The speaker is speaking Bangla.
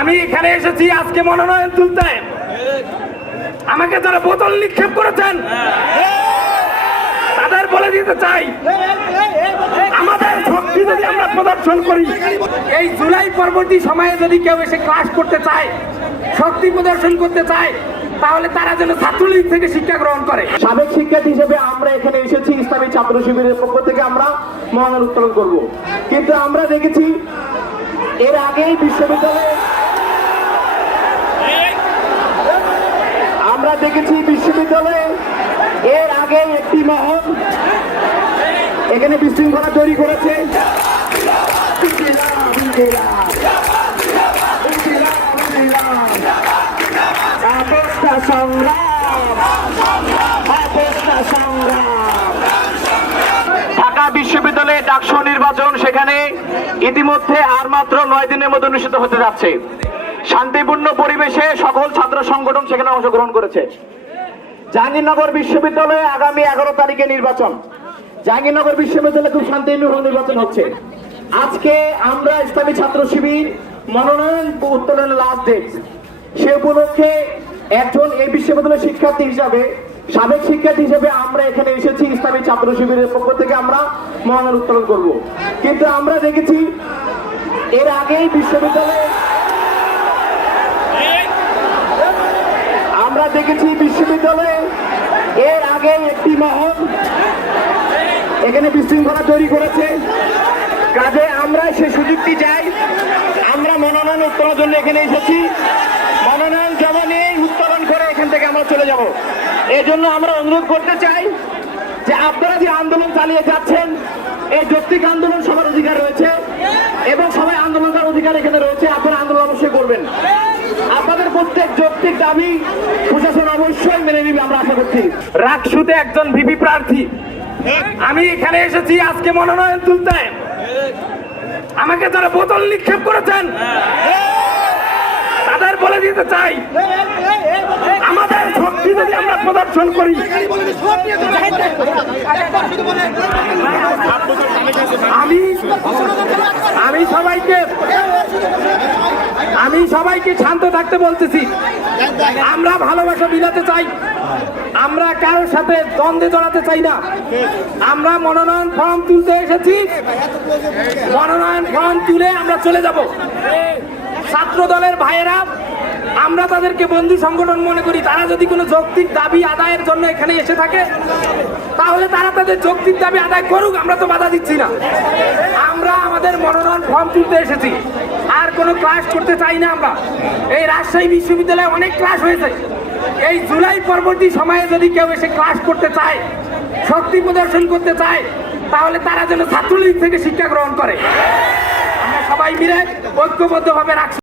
আমি এখানে এসেছি আজকে মনোনয়ন তুলতে। আমাকে যারা বোতল নিক্ষেপ করেছেন তাদের বলে দিতে চাই, আমাদের শক্তি যদি আমরা প্রদর্শন করি, এই জুলাই পরবর্তী সময়ে যদি কেউ এসে ক্লাস করতে চায়, শক্তি প্রদর্শন করতে চায়, তাহলে তারা যেন ছাত্রলীগ থেকে শিক্ষা গ্রহণ করে। সাবেক শিক্ষার্থী হিসেবে আমরা এখানে এসেছি ইসলামী ছাত্র শিবিরের পক্ষ থেকে আমরা মনোনয়ন উত্তোলন করব, কিন্তু আমরা দেখেছি এর আগেই বিশ্ববিদ্যালয়ে এর আগে একটি মহল এখানে বিশৃঙ্খলা তৈরি করেছে। ঢাকা বিশ্ববিদ্যালয়ে ডাকসু নির্বাচন সেখানে ইতিমধ্যে আর মাত্র 9 দিনের মধ্যে অনুষ্ঠিত হতে যাচ্ছে। শান্তিপূর্ণ পরিবেশে সকল ছাত্র সংগঠন সেখানে অংশগ্রহণ করেছে। জাহাঙ্গীরনগর বিশ্ববিদ্যালয়ে আগামী 11 তারিখে নির্বাচন। জাহাঙ্গীরনগর বিশ্ববিদ্যালয়ে খুব শান্তিপূর্ণ নির্বাচন হচ্ছে। আজকে আমরা ইসলামী ছাত্র শিবির মনোনয়ন উত্তোলনের লাস্ট ডেট, সে উপলক্ষে একজন এই বিশ্ববিদ্যালয়ের শিক্ষার্থী হিসাবে, সাবেক শিক্ষার্থী হিসেবে আমরা এখানে এসেছি ইসলামী ছাত্র শিবিরের পক্ষ থেকে আমরা মনোনয়ন উত্তোলন করব, কিন্তু আমরা দেখেছি এর আগেই বিশ্ববিদ্যালয়ে এর আগে একটি মহল এখানে বিশৃঙ্খলা তৈরি করেছে। কাজে আমরা সে সুযোগটি চাই। আমরা মনোনয়ন উত্তোলনের জন্য এখানে এসেছি। মনোনয়ন জমা নিয়ে উত্তোলন করে এখান থেকে আমরা চলে যাব। এই জন্য আমরা অনুরোধ করতে চাই যে আপনারা যে আন্দোলন চালিয়ে যাচ্ছেন, এই যৌক্তিক আন্দোলন সবার অধিকার রয়েছে এবং সবাই আন্দোলন করার অধিকার এখানে রয়েছে। আপনারা আন্দোলন অবশ্যই করবেন। আপনাদের প্রত্যেক যৌক্তিক দাবি প্রশাসন অবশ্যই মেনে নিবে, আমরা আশা করছি। রাকসুতে একজন ভিপি প্রার্থী, আমি এখানে এসেছি আজকে মনোনয়ন তুলতে। আমাকে যারা বোতল নিক্ষেপ করেছেন তাদের বলে দিতে চাই, আমাদের শক্তি যদি আমরা প্রদর্শন করি, আমি সবাইকে শান্ত থাকতে বলতেছি। আমরা ভালোবাসা বিলাতে চাই, আমরা কারোর সাথে দ্বন্দ্বে জড়াতে চাই না। আমরা মনোনয়ন ফর্ম তুলতে এসেছি, মনোনয়ন ফর্ম তুলে আমরা চলে যাব। ছাত্র দলের ভাইয়েরা, আমরা তাদেরকে বন্ধু সংগঠন মনে করি। তারা যদি কোনো যৌক্তিক দাবি আদায়ের জন্য এখানে এসে থাকে, তাহলে তারা তাদের যৌক্তিক দাবি আদায় করুক, আমরা তো বাধা দিচ্ছি না। আমরা আমাদের মনোনয়ন ফর্ম তুলতে এসেছি, আর কোনো ক্লাস করতে চাই না। আমরা এই রাজশাহী বিশ্ববিদ্যালয়ে অনেক ক্লাস হয়েছে। এই জুলাই পরবর্তী সময়ে যদি কেউ এসে ক্লাস করতে চায়, শক্তি প্রদর্শন করতে চায়, তাহলে তারা যেন ছাত্রলীগ থেকে শিক্ষা গ্রহণ করে। আমরা সবাই মিলে ঐক্যবদ্ধভাবে রাখছি।